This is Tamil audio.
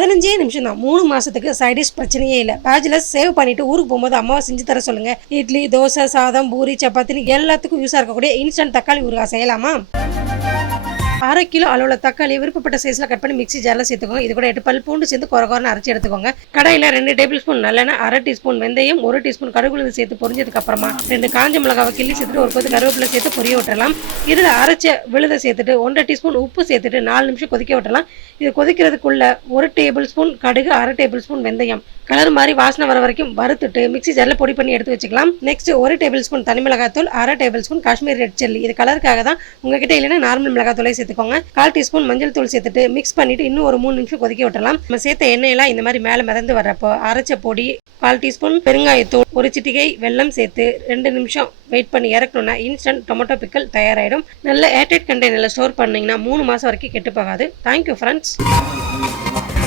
15 நிமிஷம் தான். 3 மாசத்துக்கு சைட் டிஷ் பிரச்சனையே இல்லை. பேச்சுலர்ஸ் சேவ் பண்ணிட்டு ஊருக்கு போகும்போது அம்மாவை செஞ்சு தர சொல்லுங்க. இட்லி, தோசை, சாதம், பூரி, சப்பாத்தின்னு எல்லாத்துக்கும் யூஸா இருக்கக்கூடிய இன்ஸ்டன்ட் தக்காளி ஊறுகாய் செய்யலாமா? 1/2 கிலோ அளவுல தக்காளி விருப்பப்பட்ட சைஸ்ல கட் பண்ணி மிக்ஸி ஜார்ல சேர்த்துக்கோங்க. இது கூட 8 பல் பூண்டு சேர்த்து கொரகொரன்னு அரைச்சி எடுத்துக்கோங்க. கடாயில 2 டேபிள் ஸ்பூன் நல்லெண்ணெய், 1/2 டீஸ்பூன் வெந்தயம், 1 டீஸ்பூன் கடுகு சேர்த்து பொரிஞ்சதுக்கு அப்புறமா 2 காஞ்ச மிளகாவை கிள்ளி சேர்த்துட்டு ஒரு கொத்து கருவேப்பிலை சேர்த்து பொரிய விட்டுறலாம். இதுல அரைச்ச விழுதை சேர்த்துட்டு 1/2 டீஸ்பூன் உப்பு சேர்த்துட்டு 4 நிமிஷம் கொதிக்க விட்டுறலாம். இது கொதிக்கிறதுக்குள்ள 1 டேபிள் ஸ்பூன் கடுகு, 1/2 டேபிள் ஸ்பூன் வெந்தயம் கலர் மாதிரி வாசனை வர வரைக்கும் வறுத்துட்டு மிக்ஸி ஜார்ல பொடி பண்ணி எடுத்து வச்சுக்கலாம். நெக்ஸ்ட் 1 டேபிள் ஸ்பூன் தனி மிளகாத்தூள், 1/2 table spoon Kashmir red chilli. இது கலருக்காக தான். உங்ககிட்ட இல்லைன்னா நார்மல் மிளகாத்தூளை சேர்த்துக்கோங்க. 1/4 டீஸ்பூன் மஞ்சள் தூள் சேர்த்துட்டு மிக்ஸ் பண்ணிட்டு இன்னும் ஒரு 3 நிமிஷம் கொதிக்க விட்டலாம். நம்ம சேர்த்த எண்ணெயெல்லாம் இந்த மாதிரி மேலே மிதந்து வர்றப்போ அரைச்ச பொடி, 1/4 டீஸ்பூன் பெருங்காயத்தூள், 1 சிட்டிகை வெல்லம் சேர்த்து 2 நிமிஷம் வெயிட் பண்ணி இறக்கணும்னா இன்ஸ்டன்ட் டொமேட்டோ பிக்கல் தயாராகிடும். நல்ல ஏர்டைட் கண்டெய்னரில் ஸ்டோர் பண்ணிங்கன்னா 3 மாதம் வரைக்கும் கெட்டு போகாது. Thank you friends.